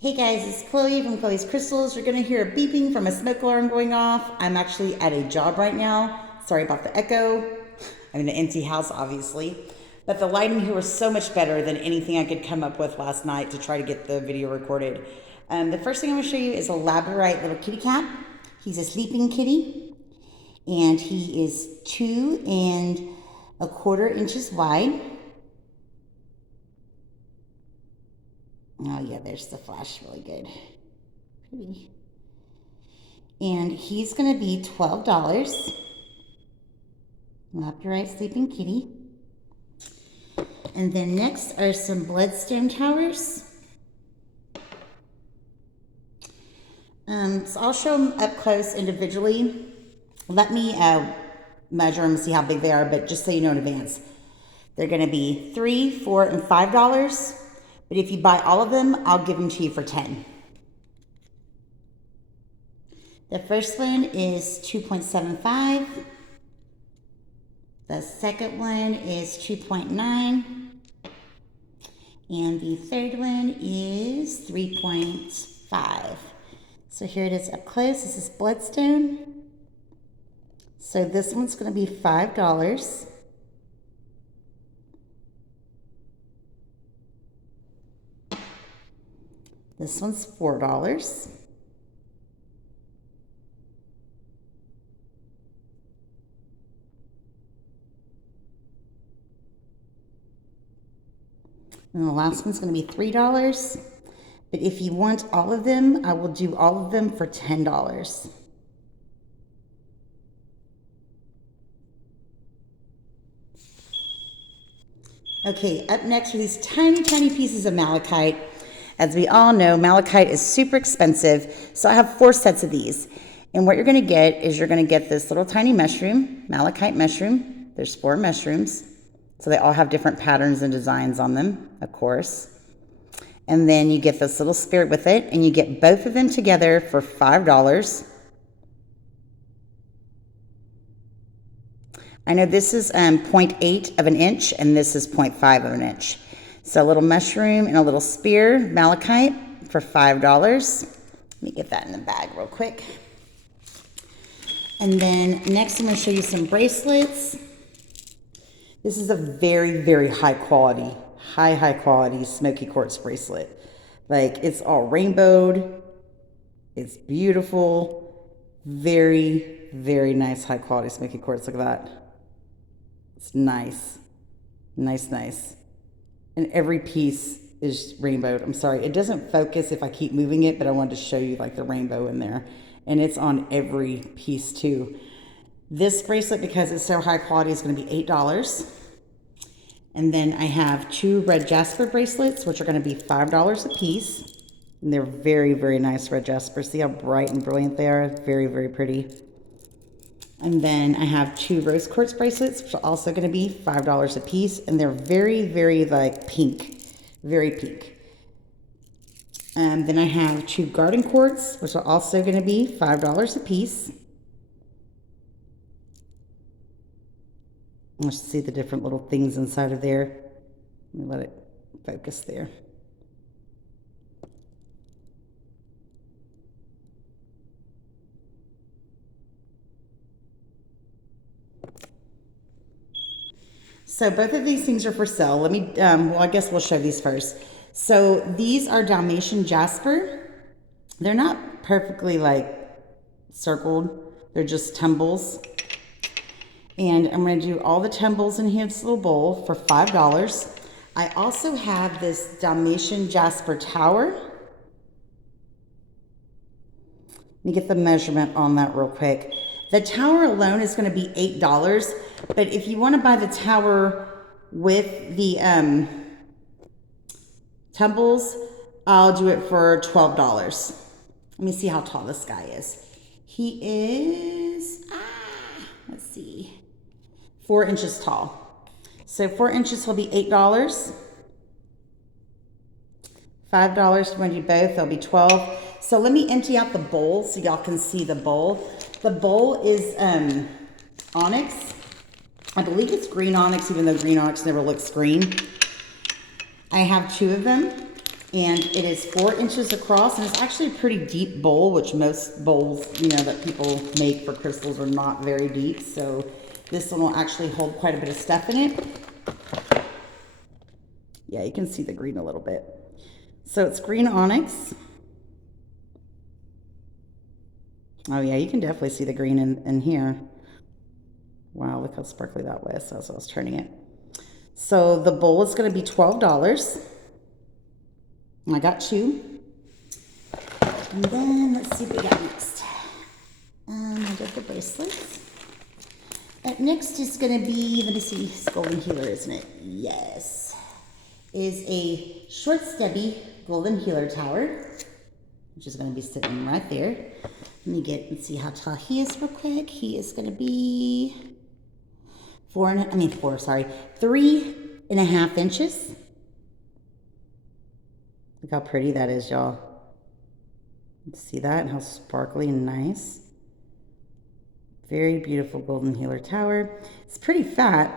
Hey guys, it's Chloe from Chloe's Crystals. You're gonna hear a beeping from a smoke alarm going off. I'm actually at a job right now. Sorry about the echo. I'm in an empty house, obviously. But the lighting here was so much better than anything I could come up with last night to try to get the video recorded. The first thing I'm gonna show you is a Labradorite little kitty cat. He's a sleeping kitty, and he is 2¼ inches wide. Oh yeah, there's the flash, really good. Pretty. And he's gonna be $12. Labradorite sleeping kitty. And then next are some bloodstone towers. So I'll show them up close individually. Let me measure them and see how big they are, but just so you know in advance. They're gonna be $3, $4, and $5. But if you buy all of them, I'll give them to you for $10. The first one is 2.75. The second one is 2.9. And the third one is 3.5. So here it is up close. This is bloodstone. So this one's going to be $5. This one's $4. And the last one's going to be $3. But if you want all of them, I will do all of them for $10. Okay, up next are these tiny, tiny pieces of malachite. As we all know, malachite is super expensive, so I have 4 sets of these. And what you're gonna get is you're gonna get this little tiny mushroom, malachite mushroom. There's 4 mushrooms, so they all have different patterns and designs on them, of course. And then you get this little spirit with it, and you get both of them together for $5. I know this is 0.8 of an inch, and this is 0.5 of an inch. So a little mushroom and a little spear, malachite, for $5. Let me get that in the bag real quick. And then next I'm going to show you some bracelets. This is a very, very high quality smoky quartz bracelet. Like, it's all rainbowed. It's beautiful. Very, very nice high quality smoky quartz. Look at that. It's nice. Nice. And every piece is rainbowed. I'm sorry, it doesn't focus if I keep moving it, but I wanted to show you like the rainbow in there. And it's on every piece too. This bracelet, because it's so high quality, is gonna be $8. And then I have 2 red jasper bracelets, which are gonna be $5 a piece. And they're very, very nice red jasper. See how bright and brilliant they are? Very, very pretty. And then I have 2 rose quartz bracelets, which are also going to be $5 a piece. And they're very, very like pink, very pink. And then I have 2 garden quartz, which are also going to be $5 a piece. Let's see the different little things inside of there. Let me let it focus there. So both of these things are for sale. Let me, well, I guess we'll show these first. So these are Dalmatian jasper. They're not perfectly like circled. They're just tumbles. And I'm going to do all the tumbles in here in this little bowl for $5. I also have this Dalmatian jasper tower. Let me get the measurement on that real quick. The tower alone is going to be $8, but if you want to buy the tower with the tumbles, I'll do it for $12. Let me see how tall this guy is. He is, let's see, 4 inches tall. So 4 inches will be $8. $5 when you do both, they'll be $12. So let me empty out the bowl so y'all can see the bowl. The bowl is onyx. I believe it's green onyx, even though green onyx never looks green. I have 2 of them. And it is 4 inches across, and it's actually a pretty deep bowl, which most bowls, you know, that people make for crystals are not very deep. So this one will actually hold quite a bit of stuff in it. Yeah, you can see the green a little bit. So it's green onyx. Oh yeah, you can definitely see the green in here. Wow, look how sparkly that was as I was turning it. So the bowl is going to be $12. I got 2. And then let's see what we got next. I did the bracelets. Up next is going to be, let me see, it's golden healer, isn't it? Yes. Is a short stubby golden healer tower, which is going to be sitting right there. Let me get and see how tall he is real quick. He is going to be 3.5 inches. Look how pretty that is, y'all. See that and how sparkly and nice. Very beautiful golden healer tower. It's pretty fat.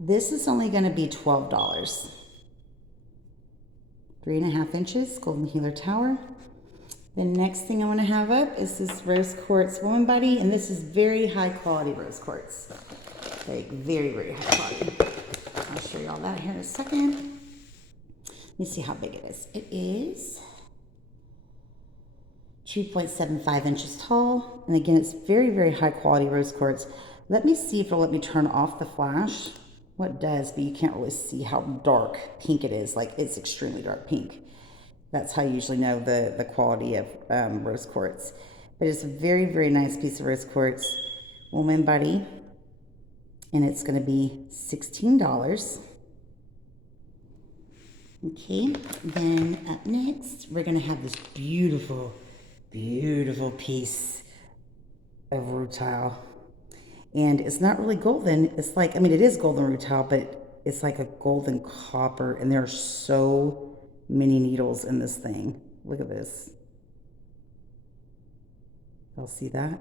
This is only going to be $12. 3.5 inches golden healer tower. The next thing I want to have up is this rose quartz woman body, and this is very high quality rose quartz. Like very, very high quality. I'll show you all that here in a second. Let me see how big it is. It is 2.75 inches tall. And again, it's very, very high quality rose quartz. Let me see if it'll let me turn off the flash. Well, it does, but you can't really see how dark pink it is. Like it's extremely dark pink. That's how you usually know the quality of rose quartz. But it's a very, very nice piece of rose quartz woman body. And it's going to be $16. Okay, then up next, we're going to have this beautiful, beautiful piece of rutile. And it's not really golden. It's like, I mean, it is golden rutile, but it's like a golden copper. And there are so many needles in this thing. Look at this. Y'all see that?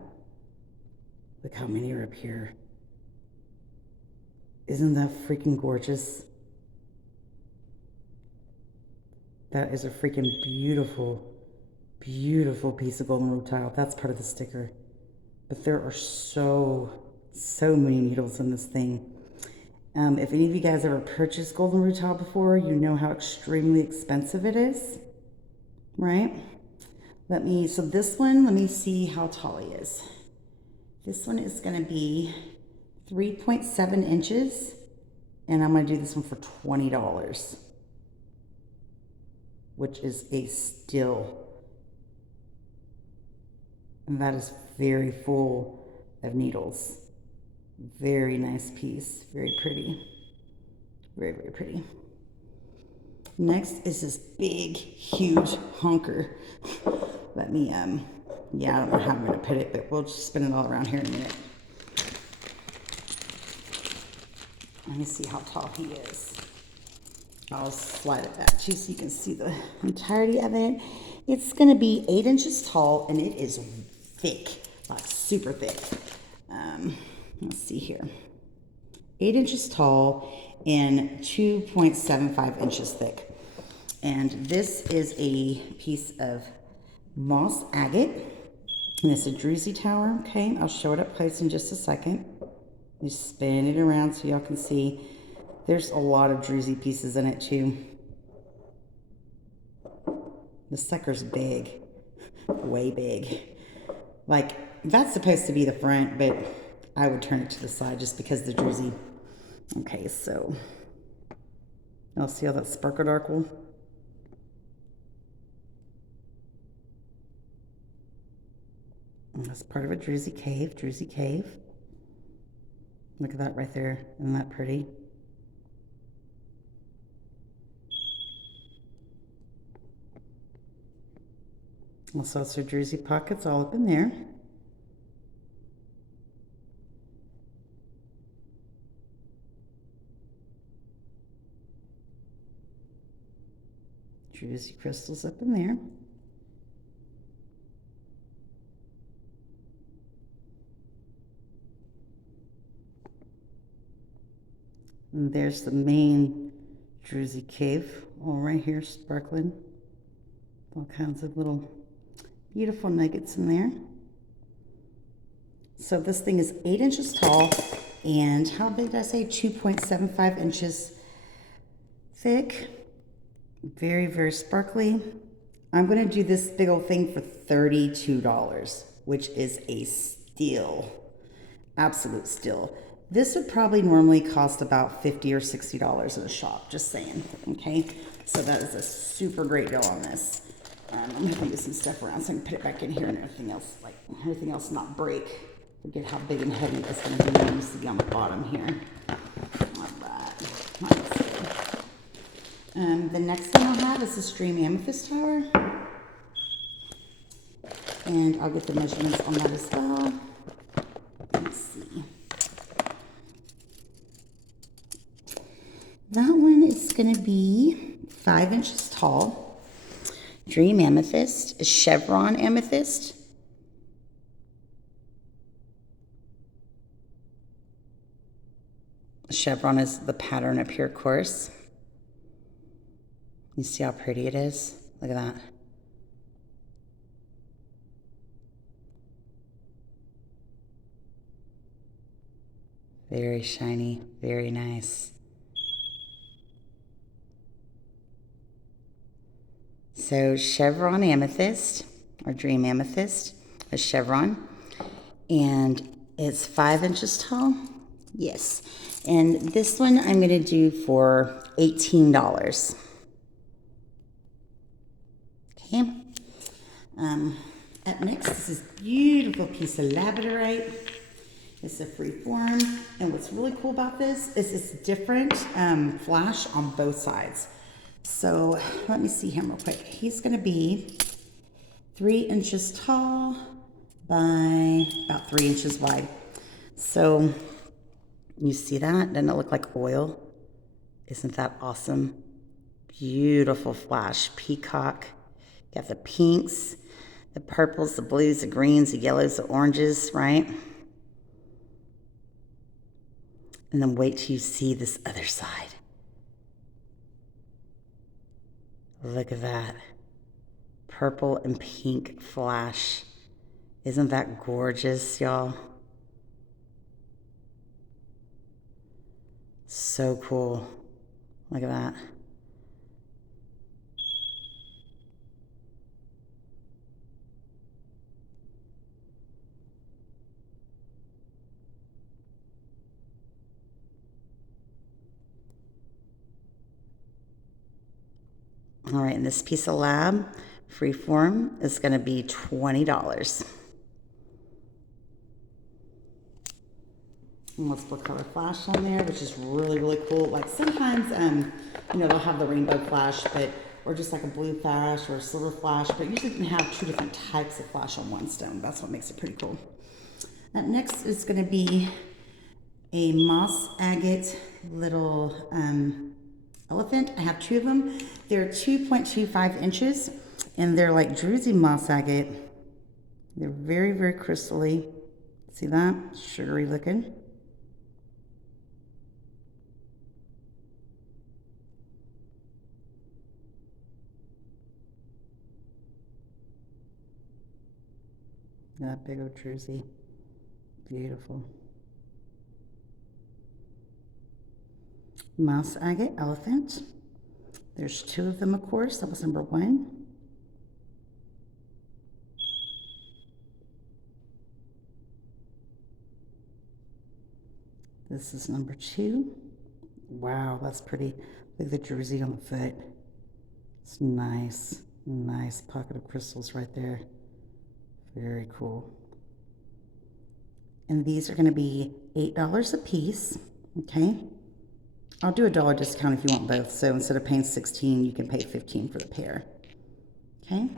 Look how many are up here. Isn't that freaking gorgeous? That is a freaking beautiful, beautiful piece of golden rutile. That's part of the sticker. But there are so many needles in this thing. If any of you guys ever purchased golden rutile before, you know how extremely expensive it is, right? So this one, let me see how tall he is. This one is going to be 3.7 inches, and I'm going to do this one for $20, which is a steal. And that is very full of needles. Very nice piece, very pretty. Very, very pretty. Next is this big, huge honker. Let me, yeah, I don't know how I'm going to put it, but we'll just spin it all around here in a minute. Let me see how tall he is. I'll slide it back to you so you can see the entirety of it. It's going to be 8 inches tall, and it is thick, like super thick. Let's see here. 8 inches tall and 2.75 inches thick. And this is a piece of moss agate. And it's a druzy tower, okay? I'll show it up close in just a second. Just spin it around so y'all can see. There's a lot of druzy pieces in it too. The sucker's big, way big. Like, that's supposed to be the front, but I would turn it to the side just because the druzy. Okay, so y'all see all that sparkle darkle? That's part of a druzy cave. Look at that right there. Isn't that pretty? Also, it's her druzy pockets all up in there. Druzy crystals up in there. And there's the main Druzy cave, all right here, sparkling. All kinds of little beautiful nuggets in there. So this thing is 8 inches tall, and how big did I say? 2.75 inches thick. Very, very sparkly. I'm gonna do this big old thing for $32, which is a steal. Absolute steal. This would probably normally cost about $50 or $60 at a shop, just saying, okay? So that is a super great deal on this. I'm gonna move some stuff around so I can put it back in here and everything else not break. Forget how big and heavy it's gonna be. It needs to be on the bottom here. Like that. The next one I'll have is the Stream Amethyst Tower. And I'll get the measurements on that as well. Let's see. That one is going to be 5 inches tall. Dream Amethyst, a chevron amethyst. Chevron is the pattern up here, of course. You see how pretty it is? Look at that. Very shiny, very nice. So chevron amethyst, or dream amethyst, a chevron, and it's 5 inches tall. Yes, and this one I'm going to do for $18. Okay. Up next, this is a beautiful piece of labradorite. It's a free form, and what's really cool about this is it's different flash on both sides. So let me see him real quick. He's going to be 3 inches tall by about 3 inches wide. So you see that? Doesn't it look like oil? Isn't that awesome? Beautiful flash, peacock. You got the pinks, the purples, the blues, the greens, the yellows, the oranges, right? And then wait till you see this other side. Look at that. Purple and pink flash. Isn't that gorgeous, y'all? So cool. Look at that. All right, and this piece of lab, freeform, is going to be $20. Multiple color flash on there, which is really, really cool. Like sometimes, they'll have the rainbow flash, or just like a blue flash or a silver flash, but usually you can have 2 different types of flash on one stone. That's what makes it pretty cool. Next is going to be a moss agate little elephant. I have 2 of them. They're 2.25 inches, and they're like druzy moss agate. They're very, very crystally. See that? Sugary looking. That big old druzy. Beautiful. Moss agate elephant. There's 2 of them, of course. That was number 1. This is number 2. Wow, that's pretty. Look at the druzy on the foot. It's nice. Nice pocket of crystals right there. Very cool. And these are going to be $8 a piece. Okay. I'll do a $1 discount if you want both. So instead of paying $16, you can pay $15 for the pair. Okay.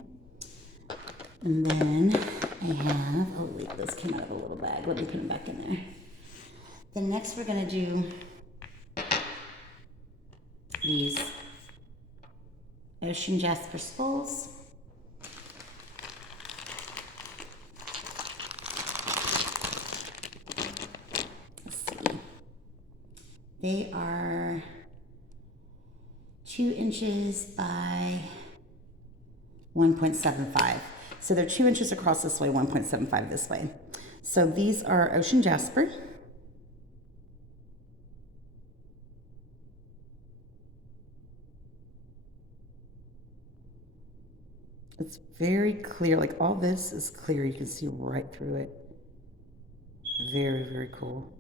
And then I have, oh wait, those came out of a little bag. Let me put them back in there. Then next we're going to do these ocean jasper skulls. Let's see. They are 2 inches by 1.75. So they're 2 inches across this way, 1.75 this way. So these are Ocean Jasper. It's very clear, like all this is clear. You can see right through it. Very, very cool.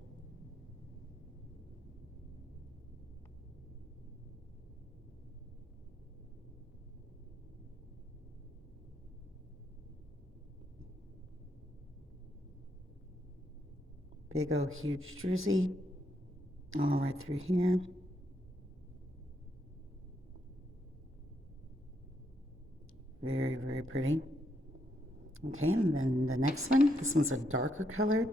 Big old huge druzy. All right through here. Very, very pretty. Okay, and then the next one, this one's a darker color.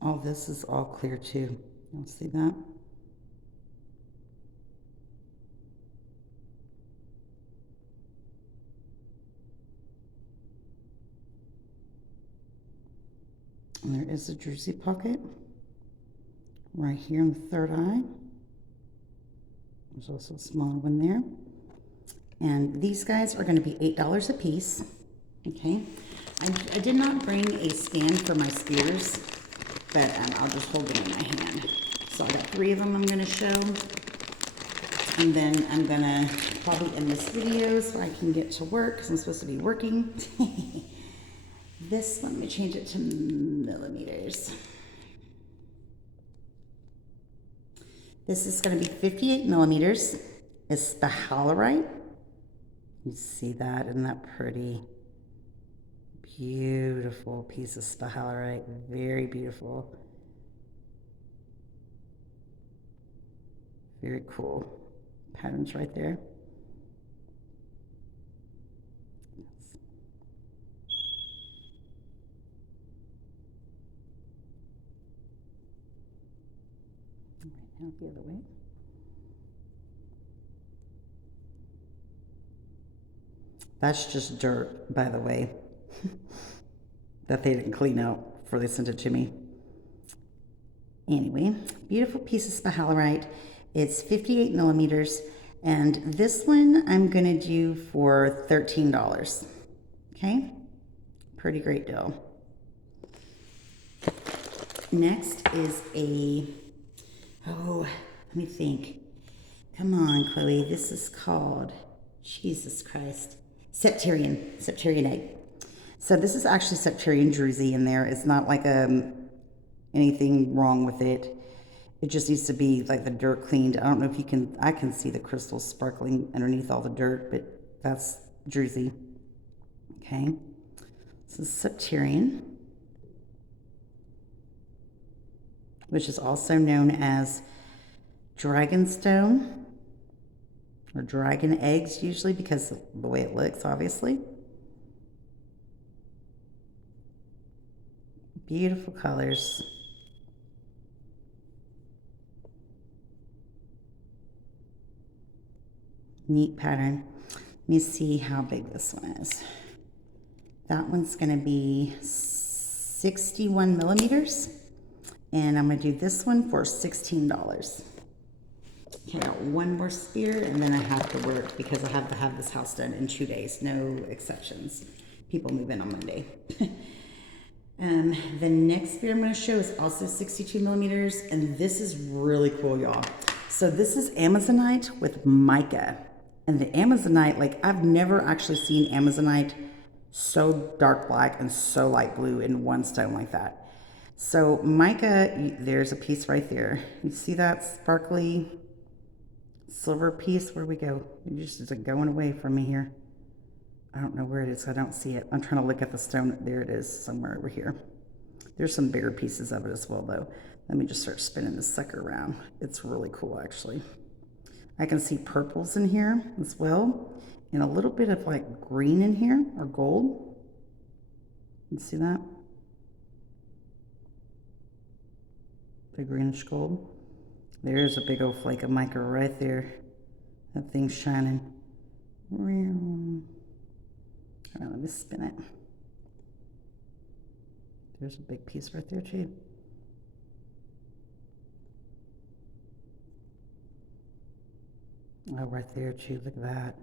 All this is all clear too. You'll see that? And there is a druzy pocket right here in the third eye. There's also a smaller one there. And these guys are going to be $8 a piece. Okay. I did not bring a stand for my spears, but I'll just hold them in my hand. So I got 3 of them I'm going to show. And then I'm going to probably end this video so I can get to work because I'm supposed to be working. This one, let me change it to millimeters. This is going to be 58 millimeters. It's sphalerite. You see that? Isn't that pretty? Beautiful piece of sphalerite. Very beautiful. Very cool. Patterns right there. Now the other way. That's just dirt, by the way, that they didn't clean out before they sent it to me. Anyway, beautiful piece of sphalerite. It's 58 millimeters, and this one I'm gonna do for $13. Okay, pretty great deal. Next is a, oh, let me think. Come on, Chloe, this is called, Jesus Christ, Septarianite. So this is actually Septarian druzy in there. It's not like anything wrong with it. It just needs to be like the dirt cleaned. I don't know if you can, I can see the crystals sparkling underneath all the dirt, but that's druzy. Okay, this is Septarian, which is also known as dragonstone or dragon eggs, usually because of the way it looks, obviously. Beautiful colors. Neat pattern. Let me see how big this one is. That one's going to be 61 millimeters. And I'm going to do this one for $16. Okay, I got one more spear, and then I have to work because I have to have this house done in 2 days. No exceptions. People move in on Monday. The next spear I'm going to show is also 62 millimeters, and this is really cool, y'all. So this is Amazonite with mica. And the Amazonite, like I've never actually seen Amazonite so dark black and so light blue in one stone like that. So mica, there's a piece right there. You see that sparkly silver piece? Where we go? It just is going away from me here. I don't know where it is. I don't see it. I'm trying to look at the stone. There it is, somewhere over here. There's some bigger pieces of it as well, though. Let me just start spinning this sucker around. It's really cool, actually. I can see purples in here as well, and a little bit of like green in here, or gold. You see that? the greenish gold. There's a big old flake of mica right there. That thing's shining. All right, let me spin it. There's a big piece right there too. Oh, right there too, look at that.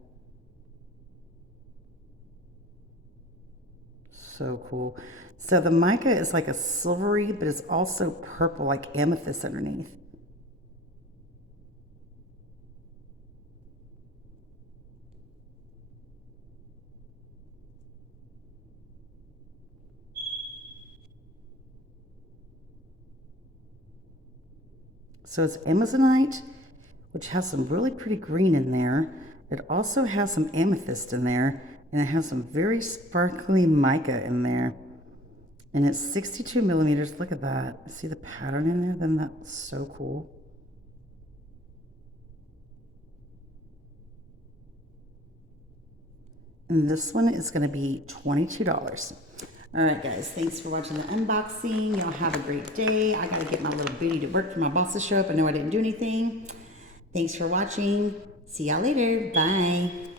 So cool. So the mica is like a silvery, but it's also purple, like amethyst underneath. So it's Amazonite, which has some really pretty green in there. It also has some amethyst in there, and it has some very sparkly mica in there. And it's 62 millimeters. Look at that. See the pattern in there? Then that's so cool. And this one is going to be $22. All right, guys. Thanks for watching the unboxing. Y'all have a great day. I got to get my little booty to work for my boss to show up. I know I didn't do anything. Thanks for watching. See y'all later. Bye.